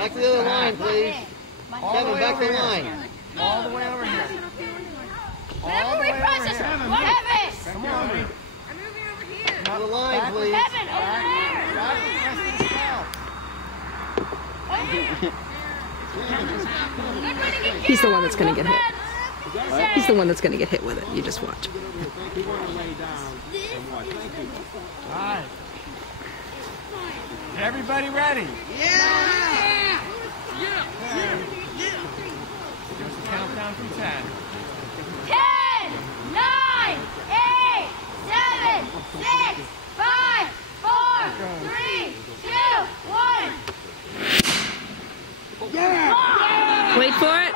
Back to the other line, please. Kevin, back to the line. All the way over here. All the way over here. Kevin! Come on. I'm moving over here. To the line, please. Kevin, over there. Back with the rest of the scouts. He's the one that's going to get hit. He's the one that's going to get hit with it. You just watch. All right. Everybody ready? Yeah. Give us a countdown from 10. 10, 9, 8, 7, 6, 5, 4, 3, 2, 1. Wait for it.